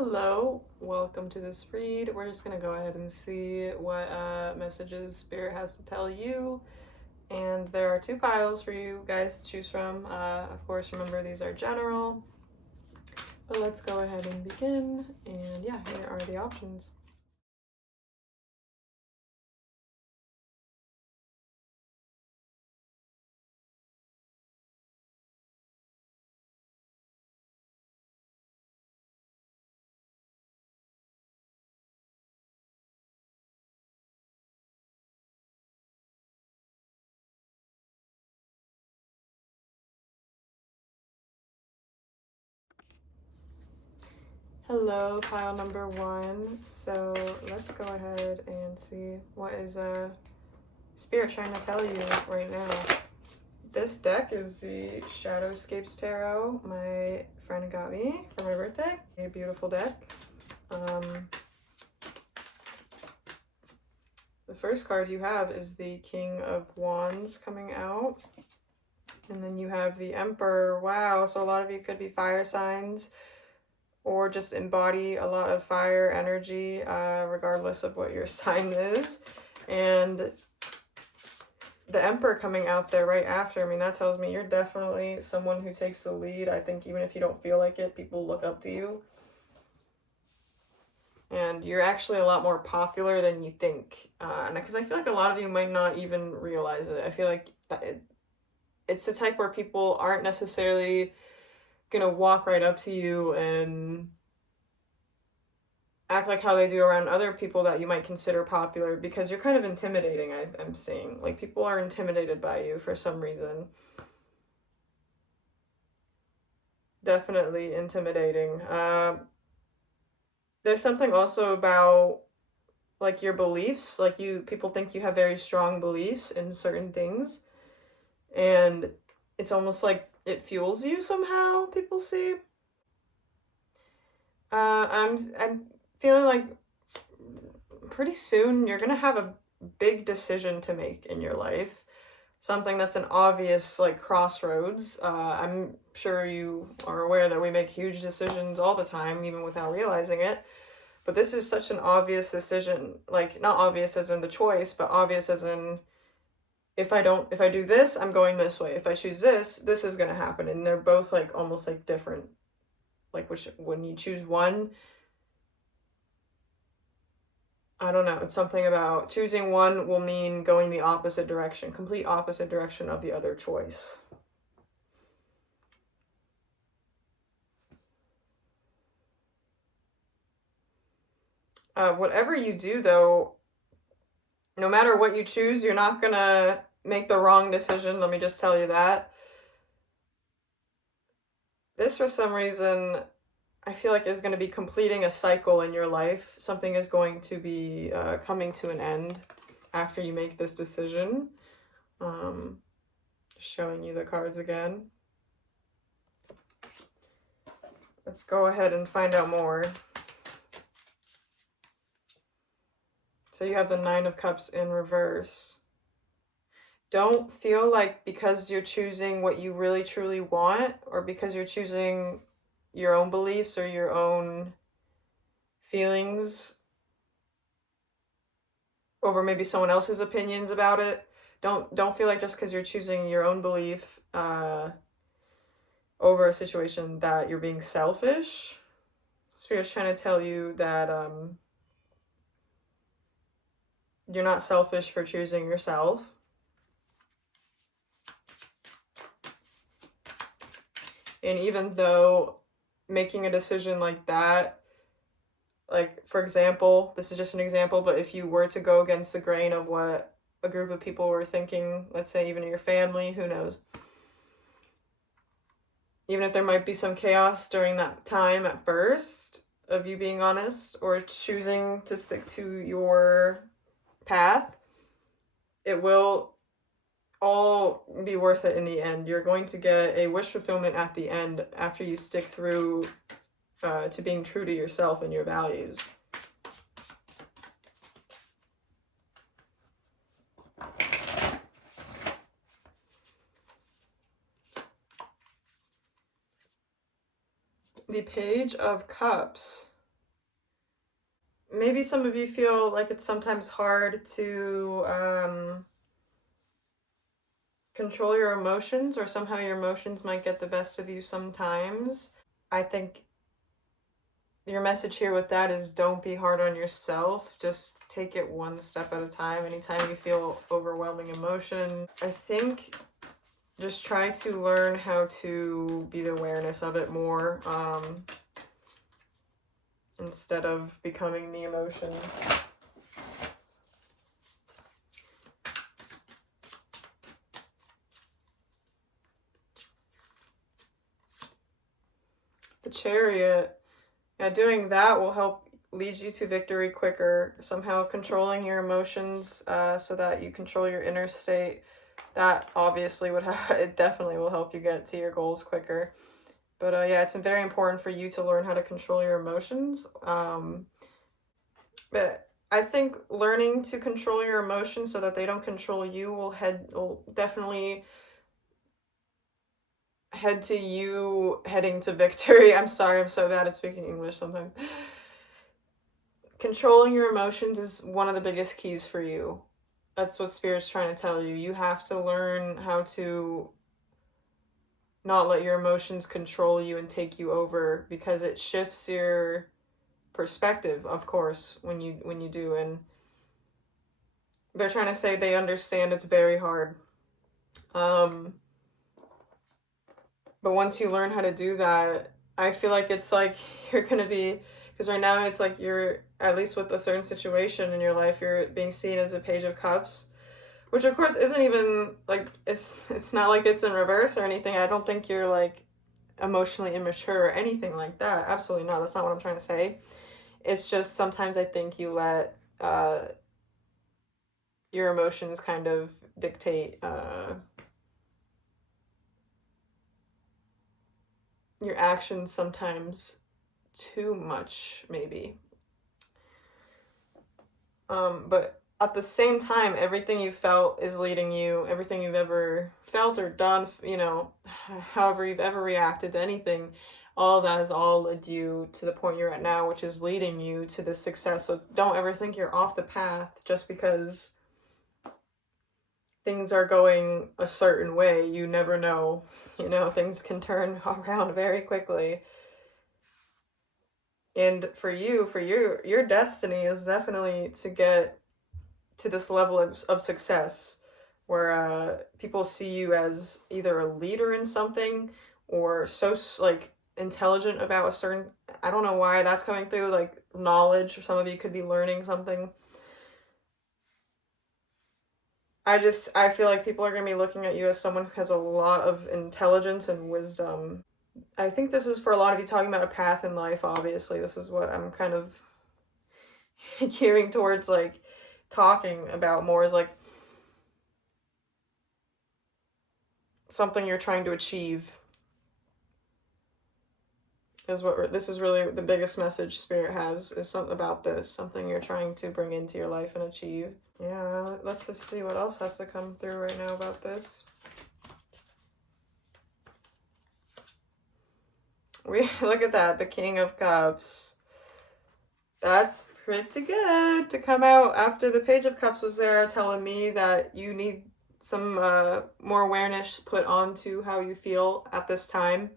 Hello, welcome to this read. We're just going to go ahead and see what messages Spirit has to tell you. And there are two piles for you guys to choose from. Of course, remember these are general. But let's go ahead and begin. And yeah, here are the options. Hello, pile number one. So let's go ahead and see what is Spirit trying to tell you right now. This deck is the Shadowscapes Tarot my friend got me for my birthday. A beautiful deck. The first card you have is the King of Wands coming out. And then you have the Emperor. Wow, so a lot of you could be fire signs or just embody a lot of fire energy, regardless of what your sign is. And the Emperor coming out there right after, I mean, that tells me you're definitely someone who takes the lead. I think even if you don't feel like it, people look up to you. And you're actually a lot more popular than you think. And because I feel like a lot of you might not even realize it. I feel like it's the type where people aren't necessarily going to walk right up to you and act like how they do around other people that you might consider popular, because you're kind of intimidating, I'm seeing. Like, people are intimidated by you for some reason. Definitely intimidating. There's something also about, like, your beliefs. Like, people think you have very strong beliefs in certain things, and it's almost like it fuels you somehow, people see. I'm feeling like pretty soon you're gonna have a big decision to make in your life. Something that's an obvious, like, crossroads. I'm sure you are aware that we make huge decisions all the time, even without realizing it. But this is such an obvious decision. Like, not obvious as in the choice, but obvious as in, if I do this, I'm going this way. If I choose this is gonna happen. And they're both, like, almost like different. Like, when you choose one, I don't know, it's something about choosing one will mean going the opposite direction, complete opposite direction of the other choice. Whatever you do, though, no matter what you choose, you're not gonna make the wrong decision. Let me just tell you that. This, for some reason, I feel like is going to be completing a cycle in your life. Something is going to be coming to an end after you make this decision. Showing you the cards again. Let's go ahead and find out more. So you have the Nine of Cups in reverse. Don't feel like because you're choosing what you really truly want, or because you're choosing your own beliefs or your own feelings over maybe someone else's opinions about it. Don't feel like just because you're choosing your own belief over a situation that you're being selfish. Spirit's trying to tell you that you're not selfish for choosing yourself. And even though making a decision like that, like, for example, this is just an example, but if you were to go against the grain of what a group of people were thinking, let's say even in your family, who knows? Even if there might be some chaos during that time at first of you being honest or choosing to stick to your path, it will all be worth it in the end. You're going to get a wish fulfillment at the end after you stick through to being true to yourself and your values. The Page of Cups. maybe some of you feel like it's sometimes hard to control your emotions, or somehow your emotions might get the best of you sometimes. I think your message here with that is don't be hard on yourself. Just take it one step at a time. Anytime you feel overwhelming emotion, I think just try to learn how to be the awareness of it more, instead of becoming the emotion. The Chariot, yeah, doing that will help lead you to victory quicker. Somehow controlling your emotions, so that you control your inner state, that obviously would have, it definitely will help you get to your goals quicker. But yeah, it's very important for you to learn how to control your emotions. But I think learning to control your emotions so that they don't control you will definitely head to you heading to victory. I'm sorry, I'm so bad at speaking English sometimes. Controlling your emotions is one of the biggest keys for you. That's what Spirit's trying to tell you. You have to learn how to not let your emotions control you and take you over, because it shifts your perspective, of course, when you do. And they're trying to say they understand it's very hard. But once you learn how to do that, I feel like it's like you're gonna be, because right now it's like you're, at least with a certain situation in your life, you're being seen as a Page of Cups, which of course isn't even like, it's not like it's in reverse or anything. I don't think you're like emotionally immature or anything like that. Absolutely not. That's not what I'm trying to say. It's just sometimes I think you let your emotions kind of dictate your actions sometimes too much, maybe. But at the same time, everything you felt is leading you, everything you've ever felt or done, however you've ever reacted to anything, all of that has all led you to the point you're at now, which is leading you to this success. So don't ever think you're off the path just because things are going a certain way. You never know. Things can turn around very quickly. And for you, for your destiny is definitely to get to this level of success where people see you as either a leader in something, or so like intelligent about a certain, I don't know why that's coming through, like knowledge, or some of you could be learning something. I feel like people are going to be looking at you as someone who has a lot of intelligence and wisdom. I think this is for a lot of you talking about a path in life. Obviously, this is what I'm kind of gearing towards, like talking about more, is like something you're trying to achieve, is what this is really the biggest message Spirit has, is something about this, something you're trying to bring into your life and achieve. Yeah, let's just see what else has to come through right now about this. We look at that, the King of Cups. That's pretty good to come out after the Page of Cups was there, telling me that you need some more awareness put onto how you feel at this time.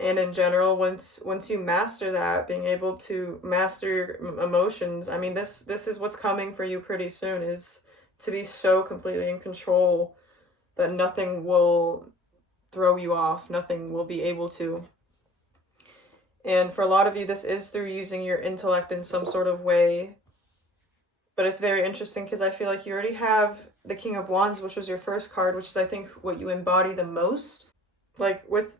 And in general, once you master that, being able to master your emotions, I mean, this is what's coming for you pretty soon, is to be so completely in control that nothing will throw you off, nothing will be able to. And for a lot of you, this is through using your intellect in some sort of way. But it's very interesting because I feel like you already have the King of Wands, which was your first card, which is, I think, what you embody the most. Like, with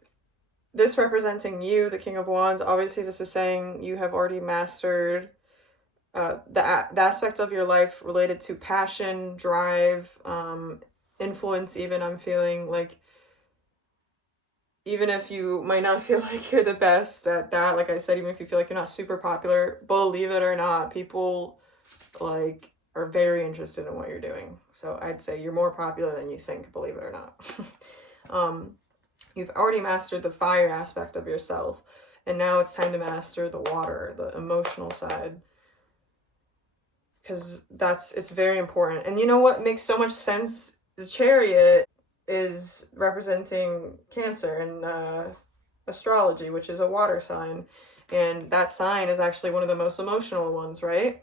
this representing you, the King of Wands, obviously this is saying you have already mastered the aspect of your life related to passion, drive, influence even. I'm feeling like, even if you might not feel like you're the best at that, like I said, even if you feel like you're not super popular, believe it or not, people like are very interested in what you're doing. So I'd say you're more popular than you think, believe it or not. You've already mastered the fire aspect of yourself, and now it's time to master the water, the emotional side. because it's very important. And you know what makes so much sense? The Chariot is representing Cancer in astrology, which is a water sign. And that sign is actually one of the most emotional ones, right?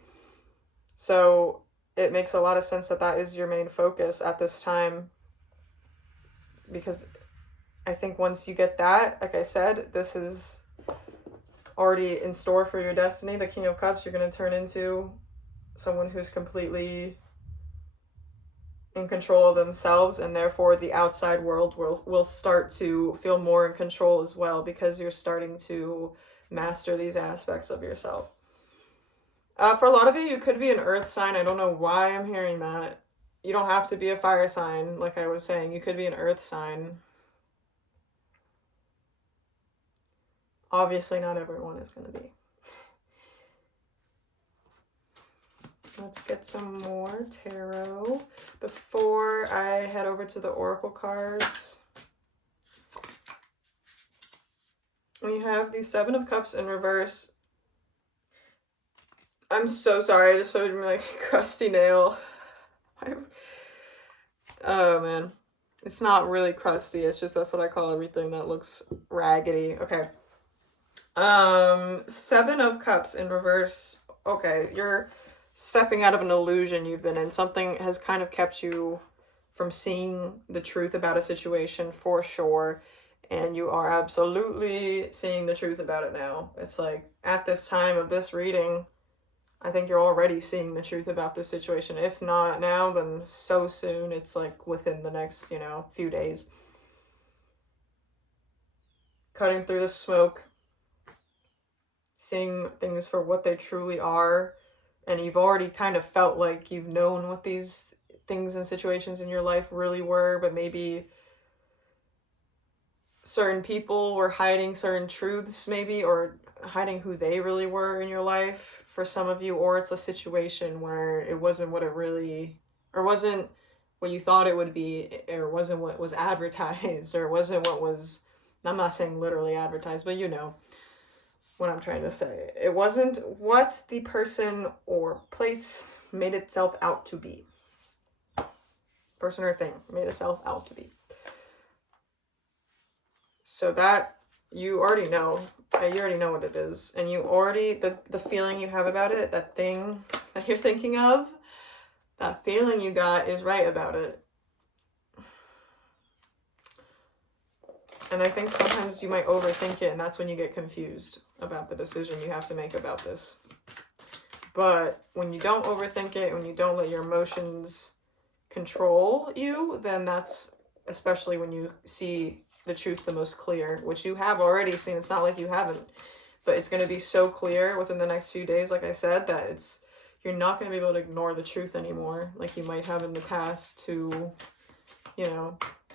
So it makes a lot of sense that that is your main focus at this time, because I think once you get that, like I said, this is already in store for your destiny. The King of Cups, you're going to turn into someone who's completely in control of themselves, and therefore the outside world will start to feel more in control as well, because you're starting to master these aspects of yourself. For a lot of you, you could be an earth sign. I don't know why I'm hearing that. You don't have to be a fire sign, like I was saying. You could be an earth sign. Obviously, not everyone is going to be. Let's get some more tarot before I head over to the oracle cards. We have the Seven of Cups in reverse. I'm so sorry, I just showed me like a crusty nail. Oh man. It's not really crusty, it's just that's what I call everything that looks raggedy. Okay. Seven of Cups in reverse. Okay, you're stepping out of an illusion you've been in. Something has kind of kept you from seeing the truth about a situation for sure. And you are absolutely seeing the truth about it now. It's like at this time of this reading, I think you're already seeing the truth about this situation. If not now, then so soon. It's like within the next, few days. Cutting through the smoke, seeing things for what they truly are. And you've already kind of felt like you've known what these things and situations in your life really were, but maybe certain people were hiding certain truths maybe, or hiding who they really were in your life for some of you, or it's a situation where it wasn't what it really, or wasn't what you thought it would be, or wasn't what was advertised, or wasn't what was, I'm not saying literally advertised, but you know what I'm trying to say. It wasn't what the person or place made itself out to be. Person or thing made itself out to be. So that, you already know. You already know what it is. And you already, the feeling you have about it, that thing that you're thinking of, that feeling you got is right about it. And I think sometimes you might overthink it, and that's when you get confused about the decision you have to make about this. But when you don't overthink it, when you don't let your emotions control you, then that's especially when you see the truth the most clear, which you have already seen. It's not like you haven't, but it's going to be so clear within the next few days, like I said, that you're not going to be able to ignore the truth anymore, like you might have in the past to,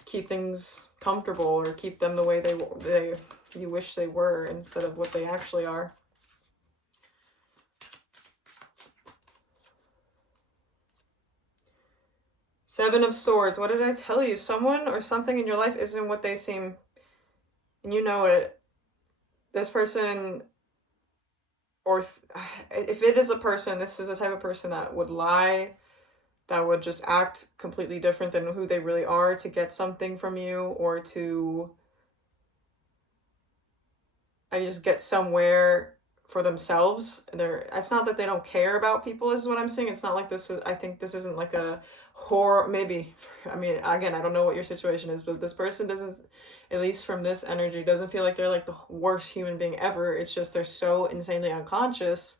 keep things comfortable or keep them the way you wish they were instead of what they actually are. Seven of Swords. What did I tell you? Someone or something in your life isn't what they seem, and you know it. This person, or if it is a person, this is the type of person that would lie, that would just act completely different than who they really are to get something from you, or to just get somewhere for themselves. It's not that they don't care about people, is what I'm saying. It's not like this is, I think this isn't like a horror, maybe, I mean, again, I don't know what your situation is, but this person doesn't, at least from this energy, doesn't feel like they're like the worst human being ever. It's just they're so insanely unconscious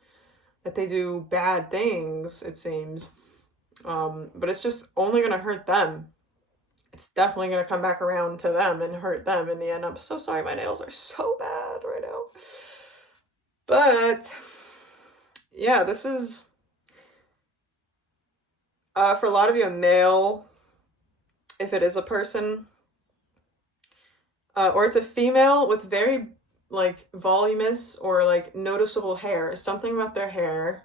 that they do bad things, it seems. But it's just only going to hurt them. It's definitely going to come back around to them and hurt them in the end. I'm so sorry, my nails are so bad right now. But yeah, this is for a lot of you a male, if it is a person, or it's a female with very like voluminous or like noticeable hair. Something about their hair.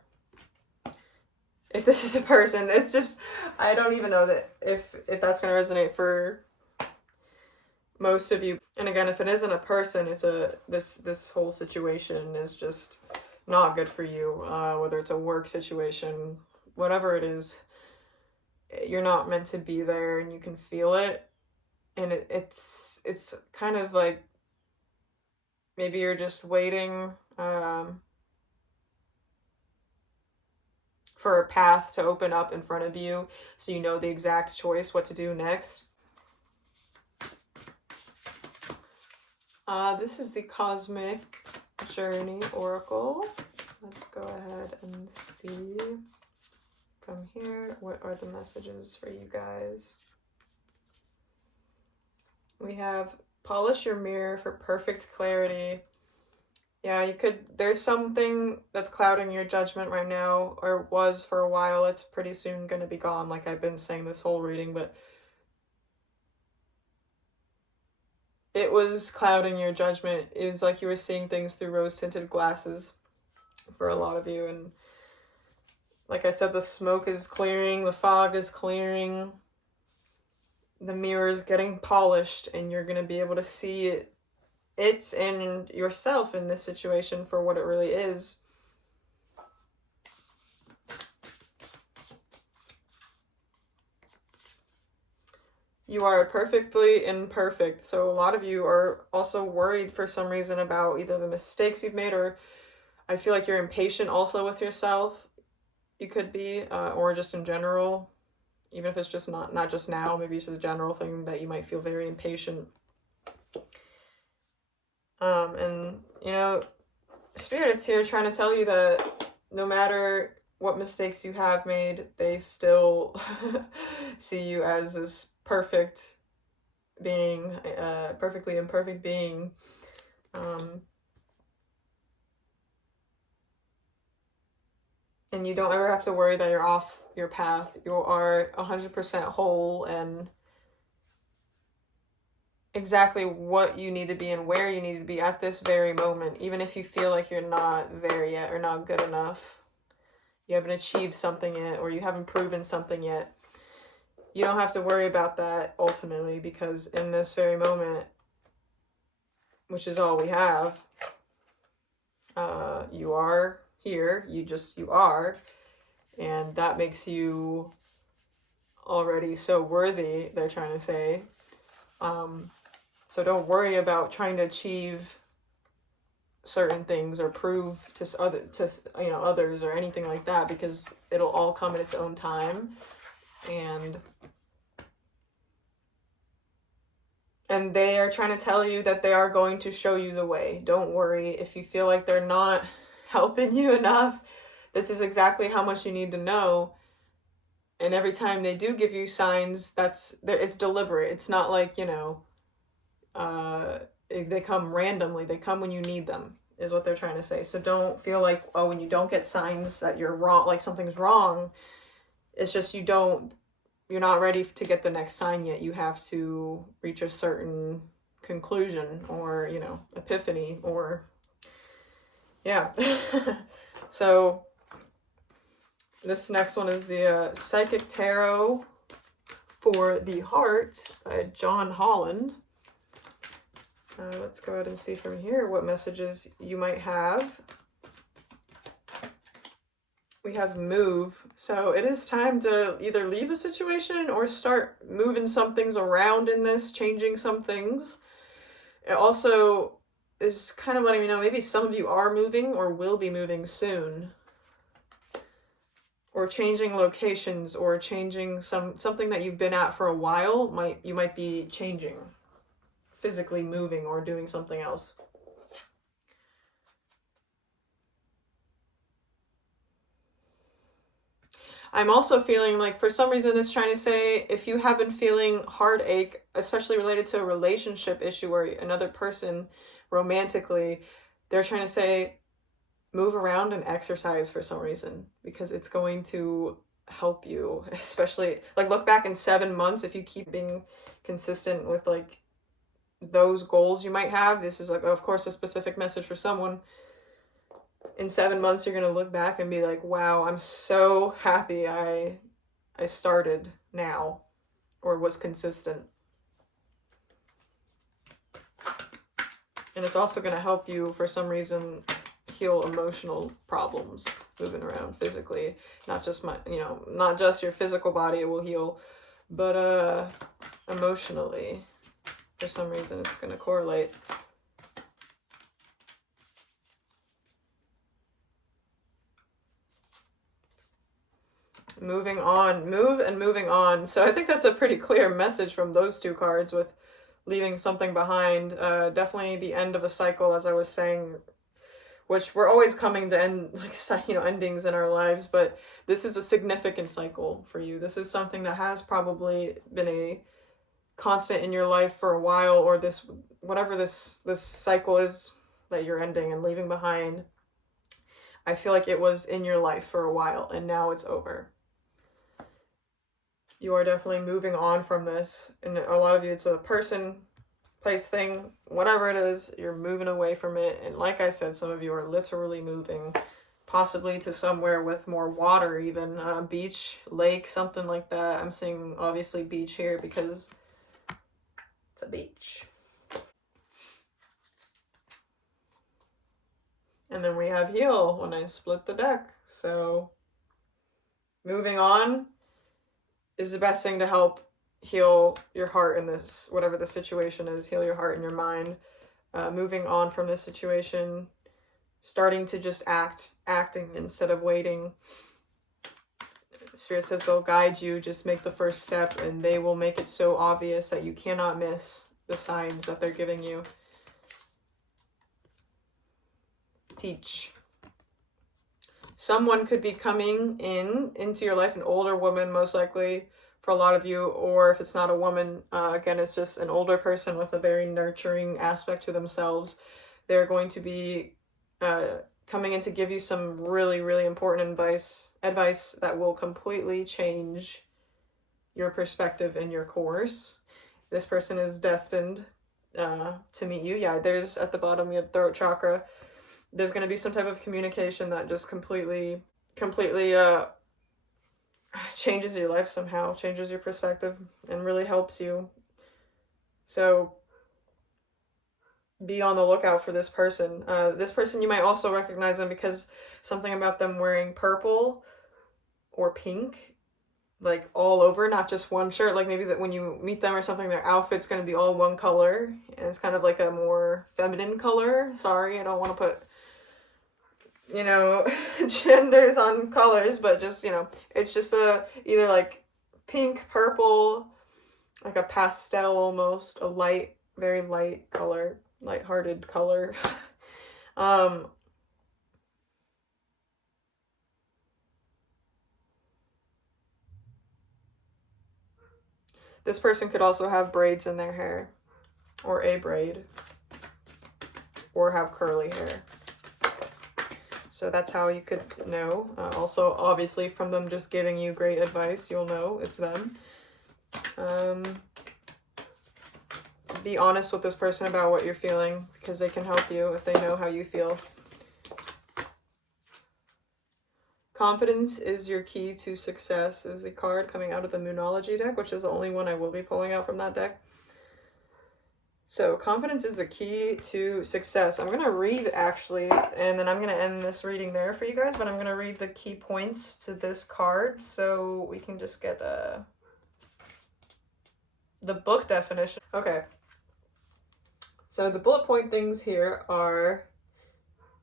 If this is a person, it's just, I don't even know that if that's going to resonate for most of you. And again, if it isn't a person, it's this whole situation is just not good for you, whether it's a work situation, whatever it is, you're not meant to be there, and you can feel it. And it's kind of like maybe you're just waiting for a path to open up in front of you so you know the exact choice what to do next. This is the Cosmic Journey Oracle. Let's go ahead and see from here what are the messages for you guys. We have polish your mirror for perfect clarity. Yeah, there's something that's clouding your judgment right now, or was for a while. It's pretty soon going to be gone, like I've been saying this whole reading, but it was clouding your judgment. It was like you were seeing things through rose-tinted glasses for a lot of you. And like I said, the smoke is clearing, the fog is clearing, the mirror is getting polished, and you're going to be able to see it and yourself in this situation for what it really is. You are perfectly imperfect. So a lot of you are also worried for some reason about either the mistakes you've made, or I feel like you're impatient also with yourself. You could be, or just in general, even if it's just not just now, maybe it's just a general thing that you might feel very impatient. And you know, Spirit's here trying to tell you that no matter what mistakes you have made, they still see you as this perfect being, perfectly imperfect being. And you don't ever have to worry that you're off your path. You are 100% whole and exactly what you need to be and where you need to be at this very moment, even if you feel like you're not there yet or not good enough. You haven't achieved something yet, or you haven't proven something yet. You don't have to worry about that ultimately, because in this very moment, which is all we have, you are here. You are. And that makes you already so worthy, they're trying to say. So don't worry about trying to achieve certain things or prove to others or anything like that, because it'll all come at its own time. And they are trying to tell you that they are going to show you the way. Don't worry if you feel like they're not helping you enough. This is exactly how much you need to know. And every time they do give you signs, it's deliberate. It's not like, they come randomly. They come when you need them, is what they're trying to say. So don't feel like, when you don't get signs that you're wrong, like something's wrong. It's just you're not ready to get the next sign yet. You have to reach a certain conclusion or, epiphany or, yeah. So this next one is the Psychic Tarot for the Heart by John Holland. Let's go ahead and see from here what messages you might have. We have move. So it is time to either leave a situation or start moving some things around in this, changing some things. It also is kind of letting me know maybe some of you are moving or will be moving soon. Or changing locations, or changing something that you've been at for a while. You might be changing, physically moving or doing something else. I'm also feeling like, for some reason, it's trying to say if you have been feeling heartache, especially related to a relationship issue or another person romantically, they're trying to say move around and exercise for some reason, because it's going to help you, especially like look back in 7 months. If you keep being consistent with like those goals you might have, this is like, of course, a specific message for someone. In 7 months, you're going to look back and be like, wow, I'm so happy I started now or was consistent. And it's also going to help you for some reason heal emotional problems moving around physically. Not just not just your physical body it will heal, but emotionally. For some reason it's going to correlate. Moving on, moving on. So I think that's a pretty clear message from those two cards with leaving something behind. Definitely the end of a cycle, as I was saying, which we're always coming to end, endings in our lives, but this is a significant cycle for you. This is something that has probably been a constant in your life for a while, or whatever this cycle is that you're ending and leaving behind. I feel like it was in your life for a while and now it's over. You are definitely moving on from this, and a lot of you, it's a person, place, thing, whatever it is, you're moving away from it. And like I said, some of you are literally moving, possibly to somewhere with more water, even beach, lake, something like that. I'm seeing obviously beach here because it's a beach. And then we have heal when I split the deck. So moving on is the best thing to help heal your heart in this, whatever the situation is, heal your heart and your mind. Moving on from this situation, starting to just acting instead of waiting. Spirit says they'll guide you, just make the first step, and they will make it so obvious that you cannot miss the signs that they're giving you. Teach. Someone could be coming into your life, an older woman most likely for a lot of you, or if it's not a woman, again, it's just an older person with a very nurturing aspect to themselves. They're going to be coming in to give you some really, really important advice that will completely change your perspective and your course. This person is destined to meet you. Yeah, there's at the bottom, you have throat chakra. There's going to be some type of communication that just completely changes your life somehow, changes your perspective, and really helps you. So be on the lookout for this person. This person, you might also recognize them because something about them wearing purple or pink, like all over, not just one shirt. Like maybe that when you meet them or something, their outfit's going to be all one color, and it's kind of like a more feminine color. Sorry, I don't want to put genders on colors, but just, it's just either like pink, purple, like a pastel almost, a light, very light color, light-hearted color. This person could also have braids in their hair, or a braid, or have curly hair. So that's how you could know. Also, obviously, from them just giving you great advice, you'll know it's them. Be honest with this person about what you're feeling, because they can help you if they know how you feel. Confidence is your key to success is a card coming out of the Moonology deck, which is the only one I will be pulling out from that deck. So confidence is the key to success. I'm going to read actually, and then I'm going to end this reading there for you guys, but I'm going to read the key points to this card so we can just get the book definition. Okay. So the bullet point things here are: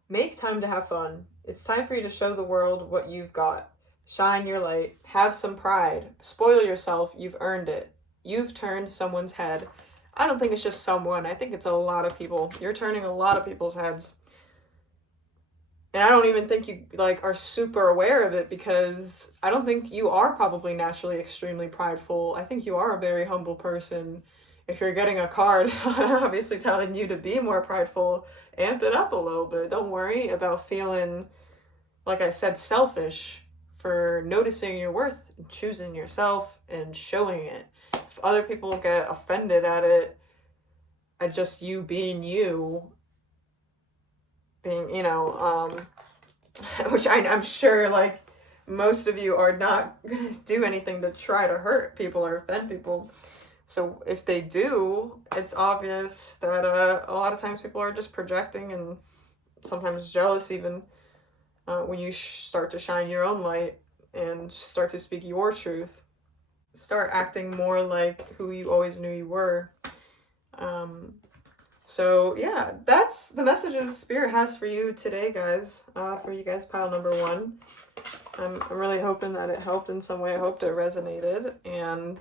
make time to have fun. It's time for you to show the world what you've got. Shine your light. Have some pride. Spoil yourself. You've earned it. You've turned someone's head. I don't think it's just someone. I think it's a lot of people. You're turning a lot of people's heads. And I don't even think you are super aware of it, because I don't think you are probably naturally extremely prideful. I think you are a very humble person. If you're getting a card obviously telling you to be more prideful, amp it up a little bit. Don't worry about feeling, like I said, selfish for noticing your worth and choosing yourself and showing it. If other people get offended at it, at just you being, which I'm sure most of you are not going to do anything to try to hurt people or offend people. So if they do, it's obvious that a lot of times people are just projecting and sometimes jealous even, when you start to shine your own light and start to speak your truth. Start acting more like who you always knew you were. So yeah, that's the messages Spirit has for you today, guys. For you guys, pile number 1. I'm really hoping that it helped in some way. I hoped it resonated. And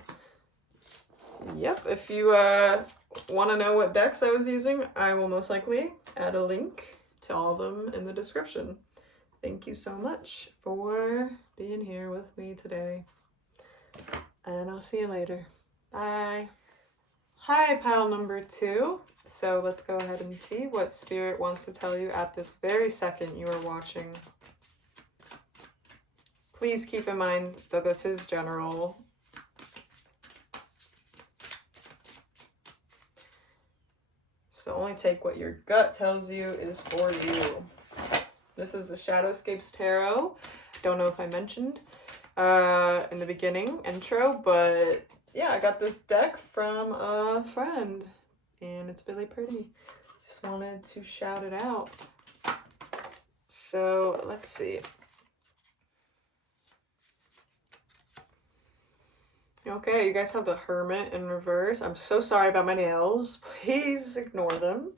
yep, if you want to know what decks I was using, I will most likely add a link to all of them in the description. Thank you so much for being here with me today. And I'll see you later. Bye. Hi, pile number 2. So let's go ahead and see what Spirit wants to tell you at this very second you are watching. Please keep in mind that this is general. So only take what your gut tells you is for you. This is the Shadowscapes Tarot. Don't know if I mentioned in the beginning intro, but yeah, I got this deck from a friend and it's really pretty. Just wanted to shout it out. So let's see. Okay, you guys have the Hermit in reverse. I'm so sorry about my nails. Please ignore them.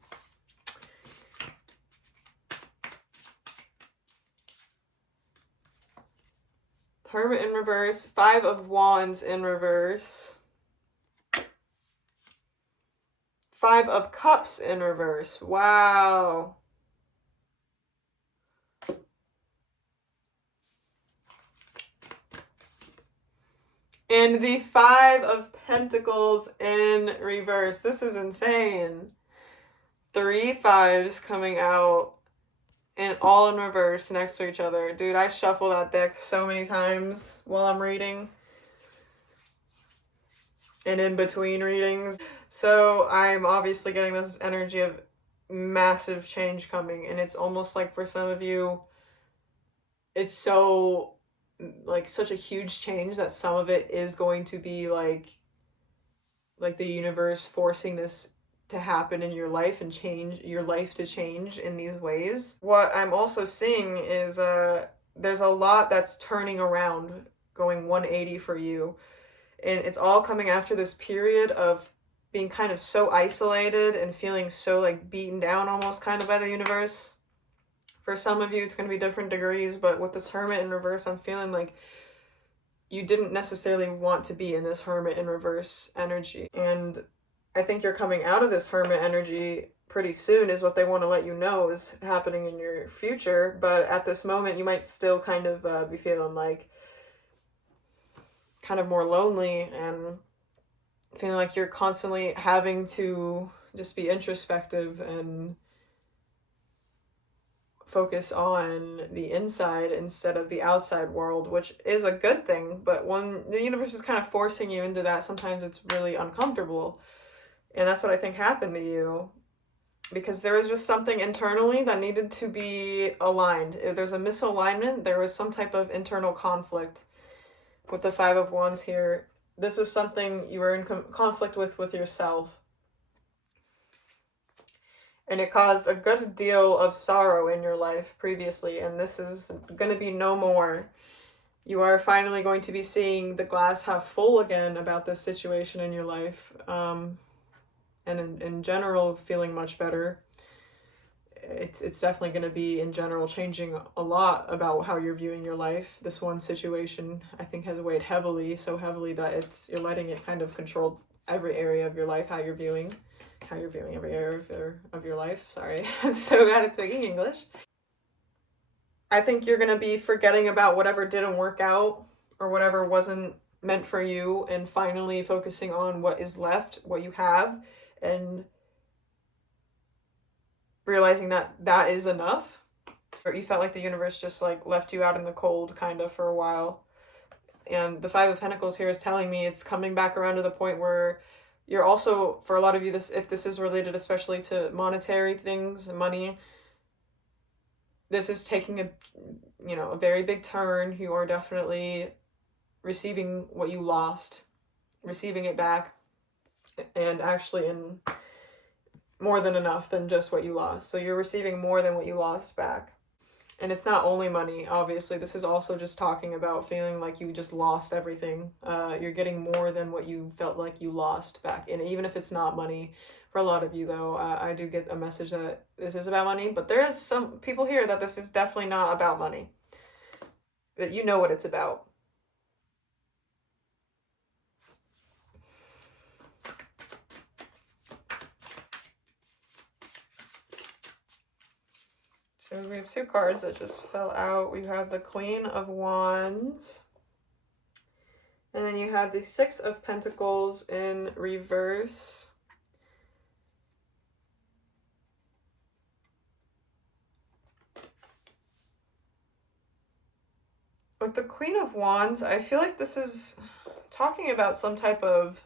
Hermit in reverse. 5 of Wands in reverse. 5 of Cups in reverse. Wow. And the 5 of Pentacles in reverse. This is insane. 3 5s coming out and all in reverse next to each other. Dude, I shuffle that deck so many times while I'm reading. And in between readings. So I'm obviously getting this energy of massive change coming. And it's almost like for some of you, it's so like such a huge change that some of it is going to be like the universe forcing this to happen in your life and change your life to change in these ways. What I'm also seeing is there's a lot that's turning around, going 180 for you. And it's all coming after this period of being kind of so isolated and feeling so like beaten down almost kind of by the universe. For some of you, it's going to be different degrees, but with this Hermit in reverse, I'm feeling like you didn't necessarily want to be in this Hermit in reverse energy. And I think you're coming out of this Hermit energy pretty soon is what they want to let you know is happening in your future. But at this moment, you might still kind of be feeling like kind of more lonely and feeling like you're constantly having to just be introspective and focus on the inside instead of the outside world, which is a good thing. But when the universe is kind of forcing you into that, sometimes it's really uncomfortable. And that's what I think happened to you, because there was just something internally that needed to be aligned. If there's a misalignment, there was some type of internal conflict with the 5 of Wands here. This was something you were in conflict with yourself. And it caused a good deal of sorrow in your life previously, and this is going to be no more. You are finally going to be seeing the glass half full again about this situation in your life, and in general feeling much better. It's definitely going to be in general changing a lot about how you're viewing your life. This one situation I think has weighed heavily, so heavily that you're letting it kind of control every area of your life, how you're viewing every area of your life. Sorry, I'm so bad at speaking English. I think you're going to be forgetting about whatever didn't work out or whatever wasn't meant for you and finally focusing on what is left, what you have, and realizing that that is enough. Or you felt like the universe just like left you out in the cold kind of for a while. And the 5 of Pentacles here is telling me it's coming back around to the point where you're also, for a lot of you, if this is related especially to monetary things, money, this is taking a very big turn. You are definitely receiving what you lost, receiving it back, and actually more than enough than just what you lost. So you're receiving more than what you lost back. And it's not only money, obviously. This is also just talking about feeling like you just lost everything. You're getting more than what you felt like you lost back. And even if it's not money, for a lot of you, though, I do get a message that this is about money. But there is some people here that this is definitely not about money. But you know what it's about. So we have 2 cards that just fell out. We have the Queen of Wands. And then you have the 6 of Pentacles in reverse. With the Queen of Wands, I feel like this is talking about some type of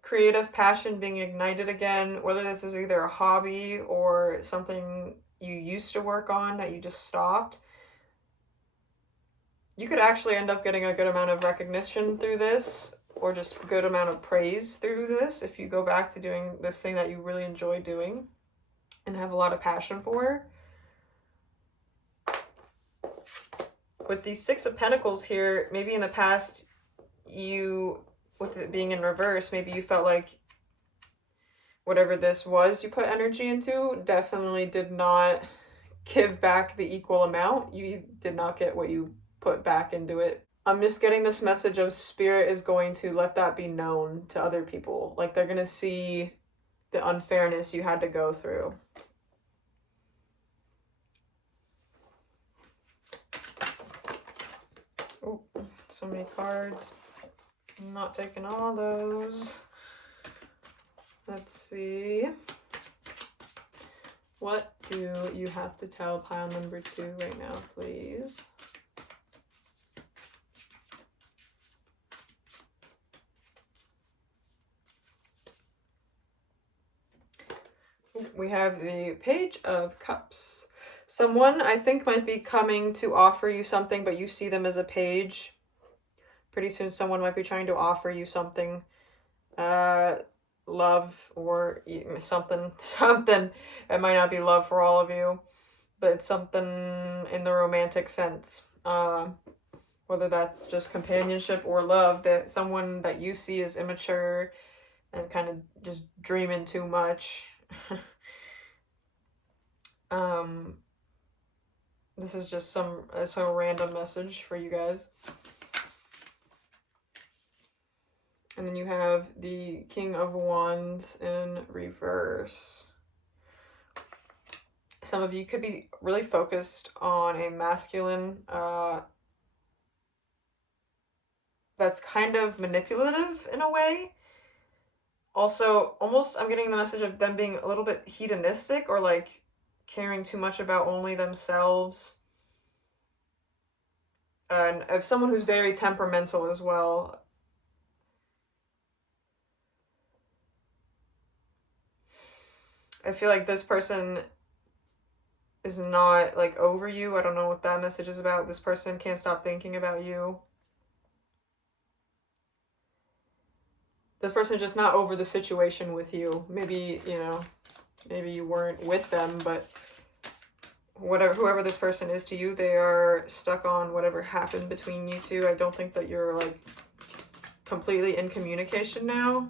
creative passion being ignited again, whether this is either a hobby or something you used to work on that you just stopped. You could actually end up getting a good amount of recognition through this, or just a good amount of praise through this if you go back to doing this thing that you really enjoy doing and have a lot of passion for. With the 6 of Pentacles here, maybe in the past you, with it being in reverse, maybe you felt like whatever this was you put energy into definitely did not give back the equal amount. You did not get what you put back into it. I'm just getting this message of Spirit is going to let that be known to other people. Like they're going to see the unfairness you had to go through. Oh, so many cards. I'm not taking all those. Let's see. What do you have to tell pile number 2 right now, please? We have the Page of Cups. Someone, I think, might be coming to offer you something, but you see them as a page. Pretty soon someone might be trying to offer you something. Love or something. It might not be love for all of you, but it's something in the romantic sense. Whether that's just companionship or love, that someone that you see as immature and kind of just dreaming too much. This is just a random message for you guys. And then you have the King of Wands in reverse. Some of you could be really focused on a masculine that's kind of manipulative in a way. Also, almost I'm getting the message of them being a little bit hedonistic or like caring too much about only themselves. And of someone who's very temperamental as well. I feel like this person is not like over you. I don't know what that message is about. This person can't stop thinking about you. This person is just not over the situation with you. Maybe, maybe you weren't with them, but whoever this person is to you, they are stuck on whatever happened between you two. I don't think that you're like completely in communication now.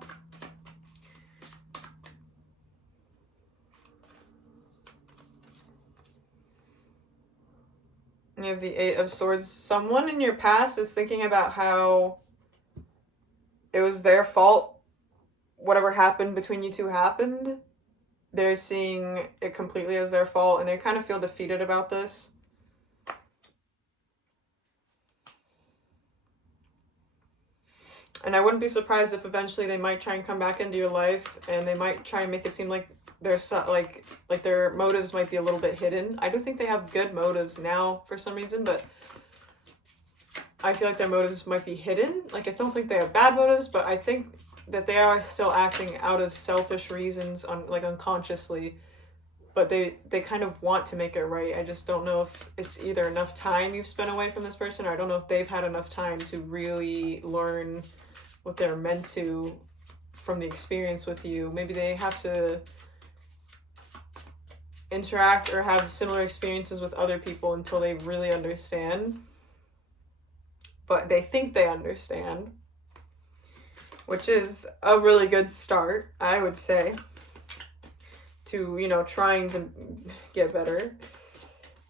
You have the 8 of Swords. Someone in your past is thinking about how it was their fault. Whatever happened between you two happened. They're seeing it completely as their fault, and they kind of feel defeated about this. And I wouldn't be surprised if eventually they might try and come back into your life, and they might try and make it seem like there's like their motives might be a little bit hidden. I do think they have good motives now for some reason, but I feel like their motives might be hidden. Like, I don't think they have bad motives, but I think that they are still acting out of selfish reasons, unconsciously. But they kind of want to make it right. I just don't know if it's either enough time you've spent away from this person, or I don't know if they've had enough time to really learn what they're meant to from the experience with you. Maybe they have to interact or have similar experiences with other people until they really understand. But they think they understand, which is a really good start, I would say, to, trying to get better.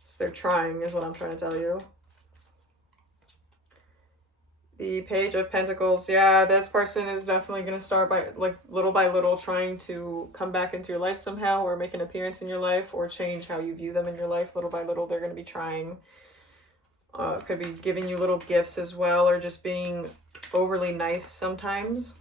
So they're trying, is what I'm trying to tell you. The Page of Pentacles, yeah, this person is definitely going to start by, little by little, trying to come back into your life somehow, or make an appearance in your life, or change how you view them in your life. Little by little, they're going to be trying. Could be giving you little gifts as well, or just being overly nice sometimes.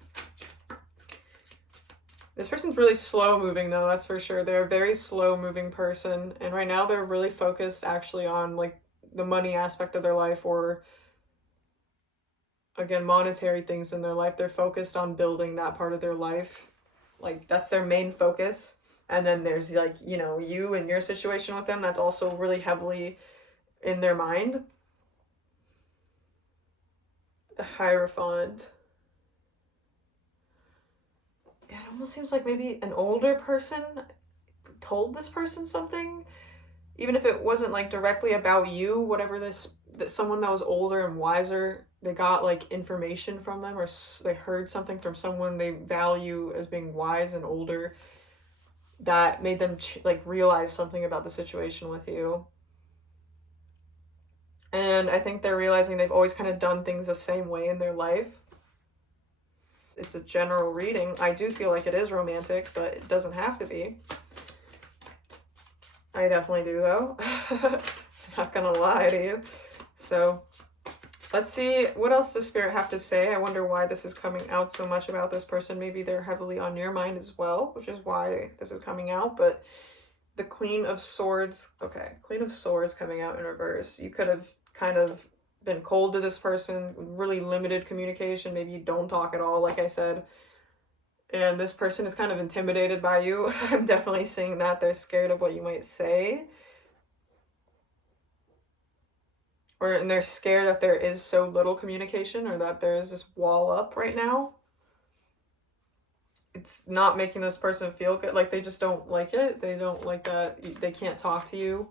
This person's really slow moving, though, that's for sure. They're a very slow moving person, and right now they're really focused actually on the money aspect of their life, or again, monetary things in their life. They're focused on building that part of their life. That's their main focus. And then there's you and your situation with them, that's also really heavily in their mind. The Hierophant. It almost seems like maybe an older person told this person something, even if it wasn't directly about you. Whatever that someone that was older and wiser, they got information from them, or they heard something from someone they value as being wise and older, that made them realize something about the situation with you. And I think they're realizing they've always kind of done things the same way in their life. It's a general reading. I do feel like it is romantic, but it doesn't have to be. I definitely do, though. I'm not gonna lie to you. So let's see, what else does Spirit have to say? I wonder why this is coming out so much about this person. Maybe they're heavily on your mind as well, which is why this is coming out. But the Queen of Swords, okay, Queen of Swords coming out in reverse. You could have kind of been cold to this person, really limited communication. Maybe you don't talk at all, like I said. And this person is kind of intimidated by you. I'm definitely seeing that. They're scared of what you might say. And they're scared that there is so little communication, or that there is this wall up right now. It's not making this person feel good. They just don't like it. They don't like that they can't talk to you.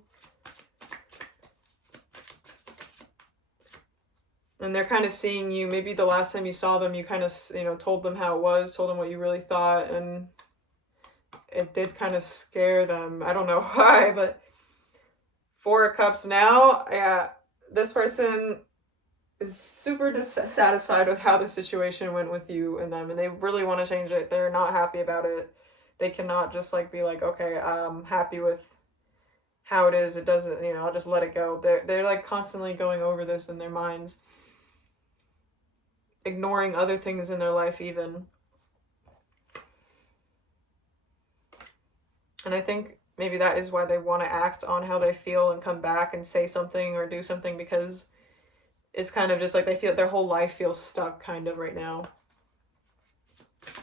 And they're kind of seeing you, maybe the last time you saw them, you kind of, told them how it was, told them what you really thought, and it did kind of scare them. I don't know why, but Four of Cups now, yeah, this person is super dissatisfied with how the situation went with you and them, and they really want to change it. They're not happy about it. They cannot just be like, okay, I'm happy with how it is. It doesn't, I'll just let it go. They're constantly going over this in their minds, ignoring other things in their life even. And I think maybe that is why they want to act on how they feel and come back and say something or do something, because it's kind of just they feel their whole life feels stuck kind of right now.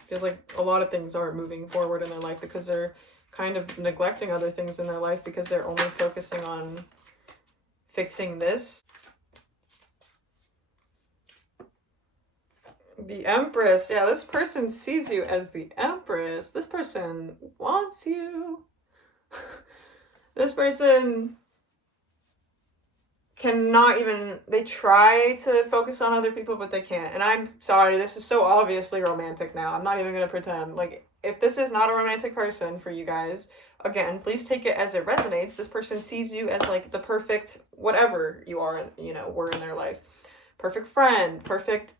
Feels like a lot of things aren't moving forward in their life because they're kind of neglecting other things in their life, because they're only focusing on fixing this. The Empress. Yeah, this person sees you as the Empress. This person wants you. This person cannot even, they try to focus on other people, but they can't. And I'm sorry, this is so obviously romantic now. I'm not even going to pretend. If this is not a romantic person for you guys, again, please take it as it resonates. This person sees you as the perfect whatever you are, were in their life. Perfect friend, perfect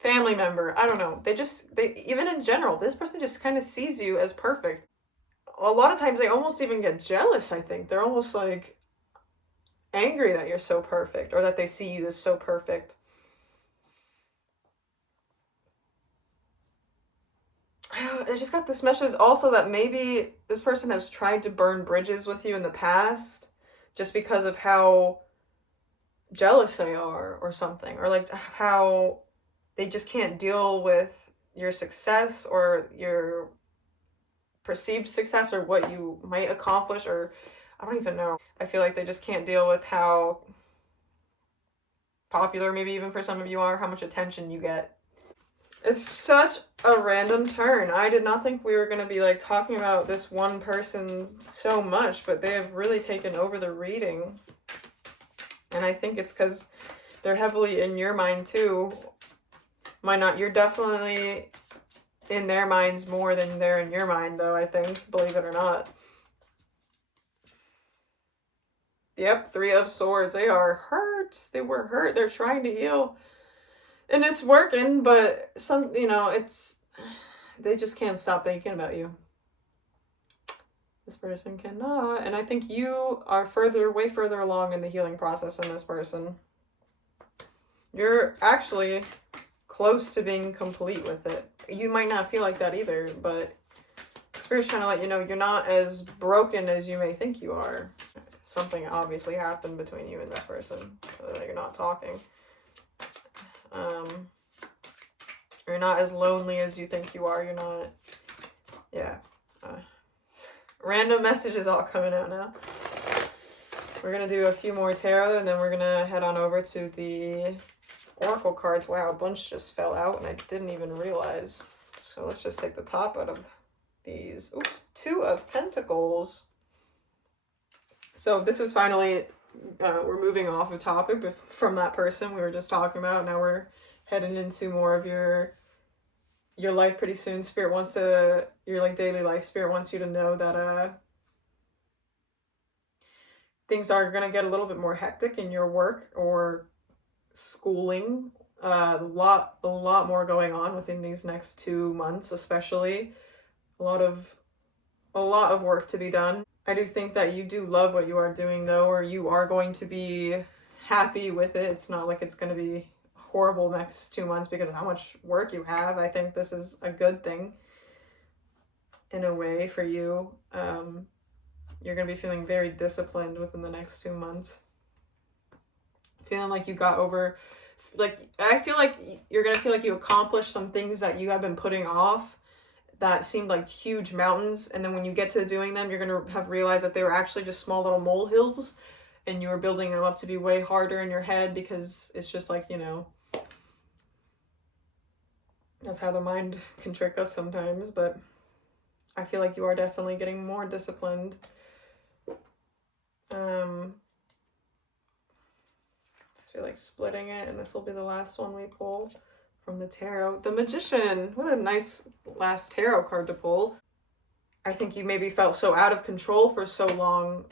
family member. I don't know. They even in general, this person just kind of sees you as perfect. A lot of times they almost even get jealous, I think. They're almost angry that you're so perfect, or that they see you as so perfect. I just got this message also that maybe this person has tried to burn bridges with you in the past just because of how jealous they are or something, or how they just can't deal with your success or your perceived success, or what you might accomplish, or I don't even know. I feel like they just can't deal with how popular maybe even for some of you are, how much attention you get. It's such a random turn. I did not think we were going to be like talking about this one person so much, but they have really taken over the reading. And I think it's because they're heavily in your mind too. Why not? You're definitely in their minds more than they're in your mind, though, I think, believe it or not. Yep, Three of Swords. They are hurt. They were hurt. They're trying to heal. And it's working, but they just can't stop thinking about you. This person cannot. And I think you are way further along in the healing process than this person. You're actually close to being complete with it. You might not feel like that either, but Spirit's trying to let you know you're not as broken as you may think you are. Something obviously happened between you and this person, so that you're not talking. You're not as lonely as you think you are. You're not. Yeah. Random messages all coming out now. We're going to do a few more tarot, and then we're going to head on over to the oracle cards. Wow, a bunch just fell out, and I didn't even realize. So let's just take the top out of these. Oops, Two of Pentacles. So this is finally, we're moving off of topic from that person we were just talking about. Now we're heading into more of your life pretty soon. Spirit wants to, your like daily life, Spirit wants you to know that things are going to get a little bit more hectic in your work or schooling. A lot more going on within these next 2 months, especially. A lot of work to be done. I do think that you do love what you are doing, though, or you are going to be happy with it. It's not like it's going to be horrible next 2 months because of how much work you have. I think this is a good thing in a way for you. You're going to be feeling very disciplined within the next 2 months. Feeling like you got over, like, I feel like you're going to feel like you accomplished some things that you have been putting off that seemed like huge mountains, and then when you get to doing them, you're going to have realized that they were actually just small little molehills, and you were building them up to be way harder in your head because it's just like, that's how the mind can trick us sometimes. But I feel like you are definitely getting more disciplined. I feel like splitting it, and this will be the last one we pull from the tarot. The Magician. What a nice last tarot card to pull. I think you maybe felt so out of control for so long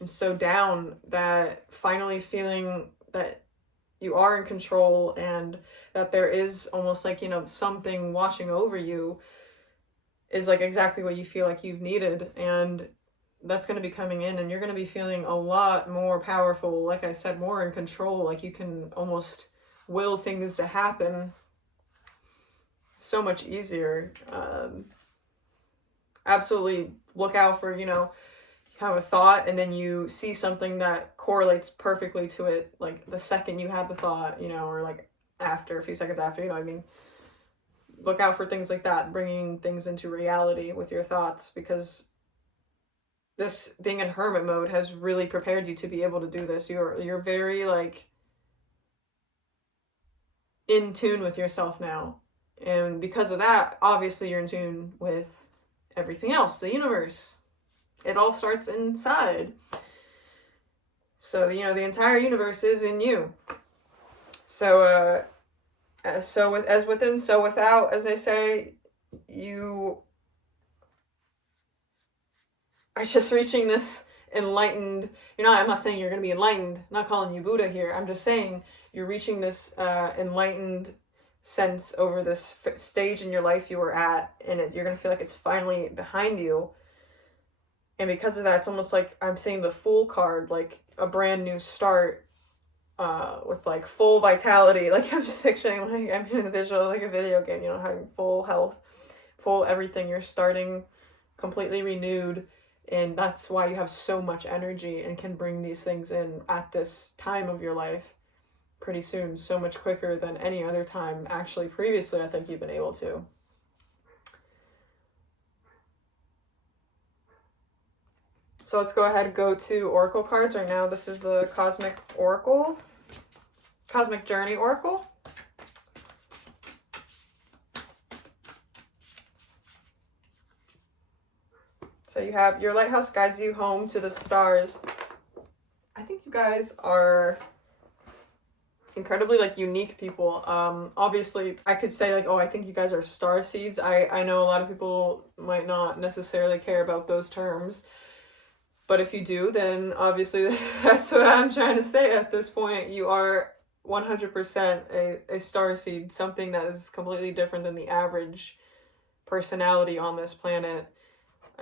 and so down that finally feeling that you are in control and that there is almost like, something washing over you is like exactly what you feel like you've needed. And that's going to be coming in, and you're going to be feeling a lot more powerful. Like I said, more in control. Like you can almost will things to happen so much easier. Absolutely look out for, you have a thought and then you see something that correlates perfectly to it, like the second you have the thought, or like after, a few seconds after, what I mean? Look out for things like that, bringing things into reality with your thoughts, because this being in hermit mode has really prepared you to be able to do this. You're very like in tune with yourself now. And because of that, obviously you're in tune with everything else, the universe. It all starts inside. So, the entire universe is in you. So, as within, so without, as I say, you are just reaching this enlightened, I'm not saying you're going to be enlightened, I'm not calling you Buddha here, I'm just saying you're reaching this enlightened sense over this stage in your life you were at, and you're going to feel like it's finally behind you. And because of that, it's almost like I'm seeing the Fool card, like a brand new start with like full vitality. Like I'm just picturing, like I'm in the visual, like a video game, having full health, full everything. You're starting completely renewed. And that's why you have so much energy and can bring these things in at this time of your life pretty soon, so much quicker than any other time actually previously I think you've been able to. So let's go ahead and go to Oracle cards right now. This is the Cosmic Oracle, Cosmic Journey Oracle. So you have your lighthouse guides you home to the stars. I think you guys are incredibly like unique people. Obviously I could say like, oh, I think you guys are star seeds. I know a lot of people might not necessarily care about those terms, but if you do, then obviously that's what I'm trying to say at this point. You are 100% a star seed, something that is completely different than the average personality on this planet,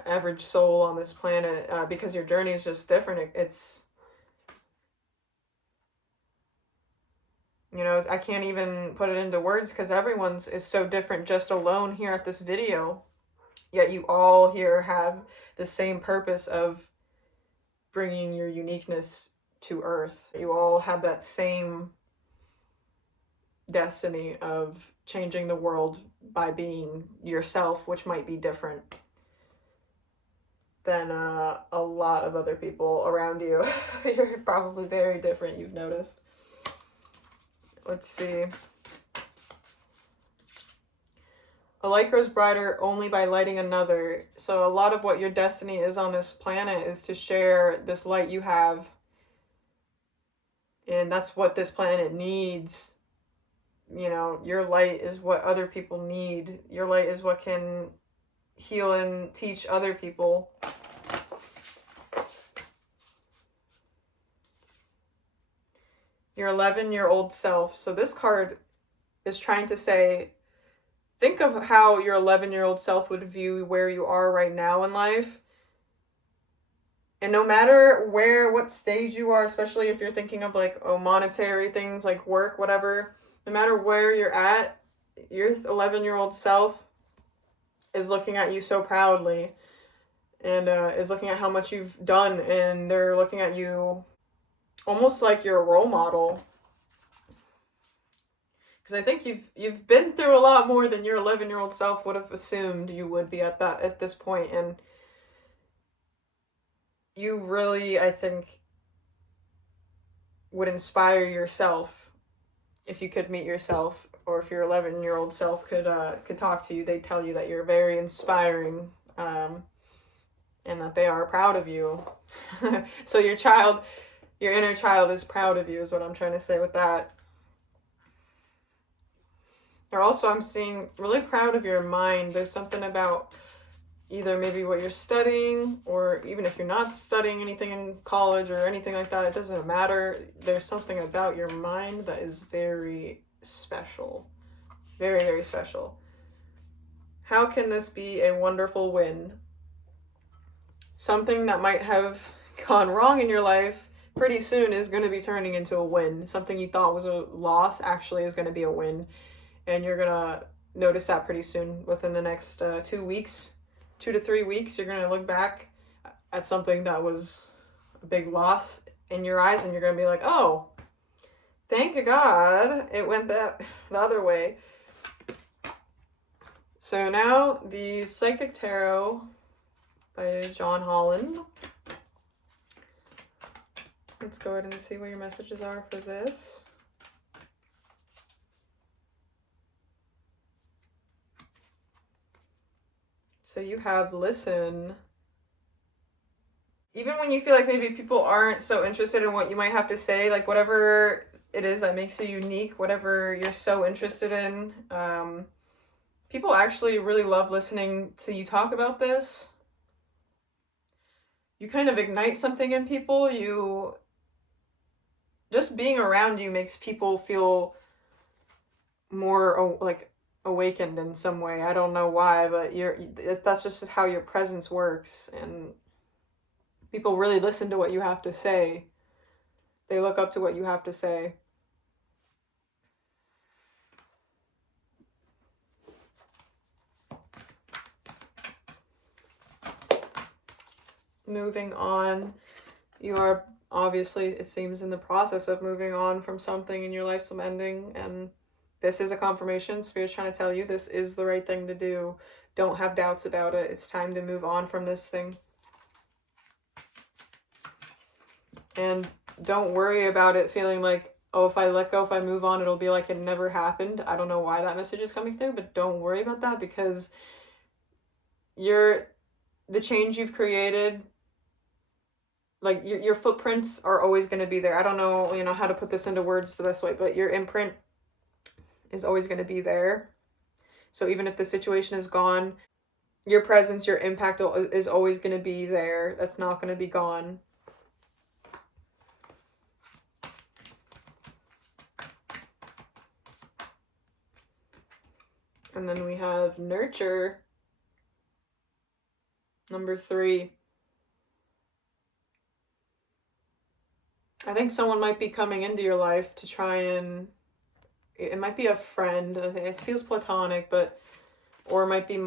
average soul on this planet, because your journey is just different. It's, you know, I can't even put it into words because everyone's is so different just alone here at this video. Yet you all here have the same purpose of bringing your uniqueness to Earth. You all have that same destiny of changing the world by being yourself, which might be different than a lot of other people around you. You're probably very different, you've noticed. Let's see. A light grows brighter only by lighting another. So a lot of what your destiny is on this planet is to share this light you have. And that's what this planet needs. You know, your light is what other people need. Your light is what can heal and teach other people. Your 11-year-old self. So this card is trying to say, think of how your 11-year-old self would view where you are right now in life. And no matter what stage you are, especially if you're thinking of like, oh, monetary things like work, whatever, no matter where you're at, your 11-year-old self is looking at you so proudly and is looking at how much you've done, and they're looking at you almost like you're a role model. Because I think you've been through a lot more than your 11-year-old self would have assumed you would be at this point, and you really, I think, would inspire yourself if you could meet yourself, or if your 11-year-old self could talk to you. They'd tell you that you're very inspiring, and that they are proud of you. So your inner child is proud of you, is what I'm trying to say with that. Or also, I'm seeing really proud of your mind. There's something about either maybe what you're studying, or even if you're not studying anything in college or anything like that, it doesn't matter. There's something about your mind that is very special. Very, very special. How can this be a wonderful win? Something that might have gone wrong in your life pretty soon is going to be turning into a win. Something you thought was a loss actually is going to be a win. And you're going to notice that pretty soon. Within the next 2 weeks, 2 to 3 weeks, you're going to look back at something that was a big loss in your eyes, and you're going to be like, oh, thank God it went the other way. So now the Psychic Tarot by John Holland. Let's go ahead and see what your messages are for this. So you have listen. Even when you feel like maybe people aren't so interested in what you might have to say, like whatever it is that makes you unique, whatever you're so interested in, people actually really love listening to you talk about this. You kind of ignite something in people. Just being around you makes people feel more like awakened in some way. I don't know why, but that's just how your presence works, and people really listen to what you have to say. They look up to what you have to say. Moving on. You are obviously, it seems, in the process of moving on from something in your life, some ending, and this is a confirmation. Spirit's trying to tell you this is the right thing to do. Don't have doubts about it. It's time to move on from this thing. And don't worry about it feeling like, oh, if I let go, if I move on, it'll be like it never happened. I don't know why that message is coming through, but don't worry about that, because you're the change you've created, like your footprints are always going to be there. I don't know, how to put this into words the best way, but your imprint is always going to be there. So even if the situation is gone, your presence, your impact is always going to be there. That's not going to be gone. And then we have nurture, number 3. I think someone might be coming into your life to try and, it might be a friend. It feels platonic, or it might be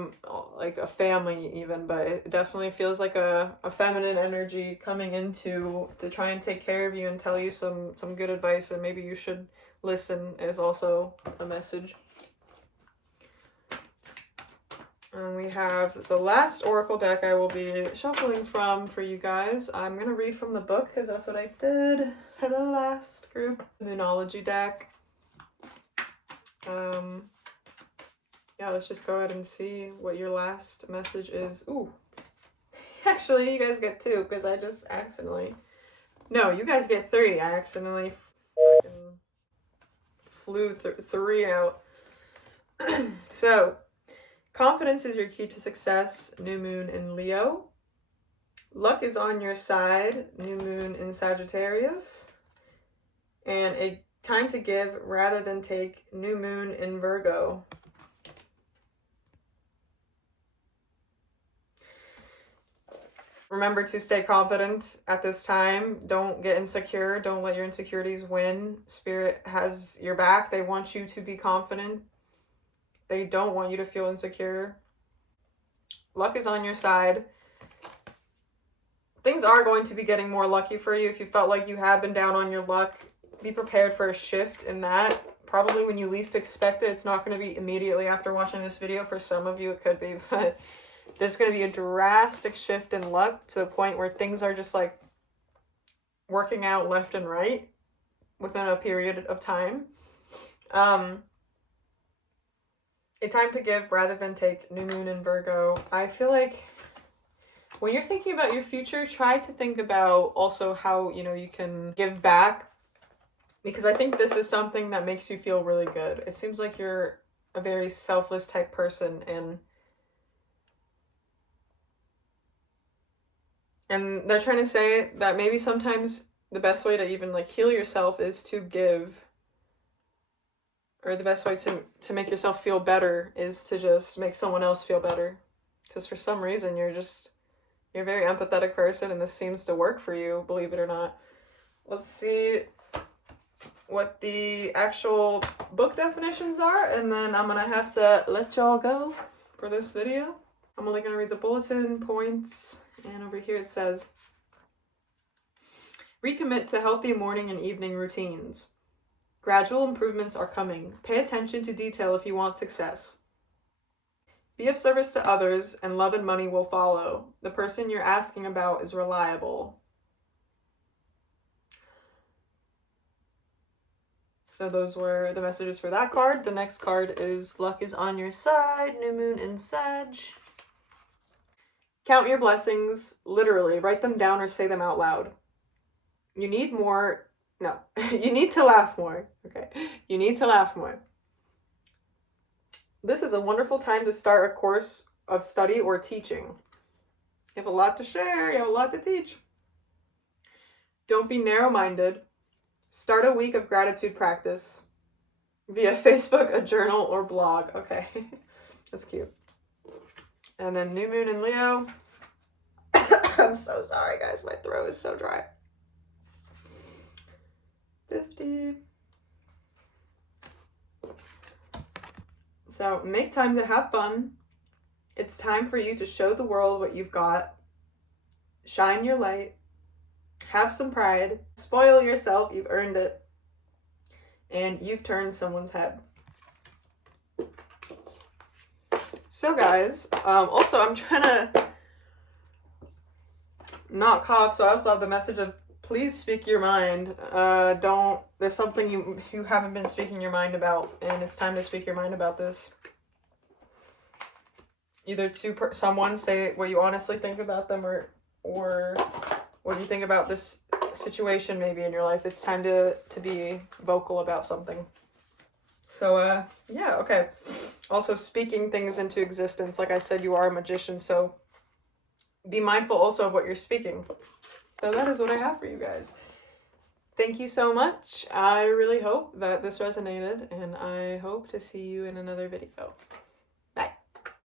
like a family even, but it definitely feels like a feminine energy coming into to try and take care of you and tell you some good advice, and maybe you should listen is also a message. And we have the last oracle deck I will be shuffling from for you guys. I'm going to read from the book because that's what I did for the last group. Moonology deck. Yeah, let's just go ahead and see what your last message is. Ooh. Actually, you guys get 2 because I just accidentally... No, you guys get 3. I accidentally flew 3 out. So... confidence is your key to success, new moon in Leo. Luck is on your side, new moon in Sagittarius. And a time to give rather than take, new moon in Virgo. Remember to stay confident at this time. Don't get insecure. Don't let your insecurities win. Spirit has your back. They want you to be confident. They don't want you to feel insecure. Luck is on your side. Things are going to be getting more lucky for you. If you felt like you have been down on your luck, be prepared for a shift in that. Probably when you least expect it. It's not going to be immediately after watching this video. For some of you, it could be. But there's going to be a drastic shift in luck to the point where things are just like working out left and right within a period of time. A time to give rather than take, new moon in Virgo. I feel like when you're thinking about your future, try to think about also how, you can give back, because I think this is something that makes you feel really good. It seems like you're a very selfless type person, and they're trying to say that maybe sometimes the best way to even like heal yourself is to give. Or the best way to make yourself feel better is to just make someone else feel better. Because for some reason, you're a very empathetic person, and this seems to work for you, believe it or not. Let's see what the actual book definitions are, and then I'm going to have to let y'all go for this video. I'm only going to read the bulletin points, and over here it says, recommit to healthy morning and evening routines. Gradual improvements are coming. Pay attention to detail if you want success. Be of service to others, and love and money will follow. The person you're asking about is reliable. So those were the messages for that card. The next card is luck is on your side, new moon in Sag. Count your blessings, literally. Write them down or say them out loud. You need more... No, you need to laugh more. Okay, you need to laugh more. This is a wonderful time to start a course of study or teaching. You have a lot to share, you have a lot to teach. Don't be narrow-minded. Start a week of gratitude practice via Facebook, a journal, or blog. Okay, that's cute. And then new moon in Leo. I'm so sorry, guys. My throat is so dry. 50. So make time to have fun. It's time for you to show the world what you've got. Shine your light. Have some pride. Spoil yourself. You've earned it. And you've turned someone's head. So guys, also I'm trying to not cough, so I also have the message of please speak your mind. There's something you haven't been speaking your mind about, and it's time to speak your mind about this. either to someone, say what you honestly think about them, or what do you think about this situation maybe in your life. It's time to be vocal about something. So yeah, okay. Also, speaking things into existence. Like I said, you are a magician, so be mindful also of what you're speaking. So that is what I have for you guys. Thank you so much. I really hope that this resonated, and I hope to see you in another video.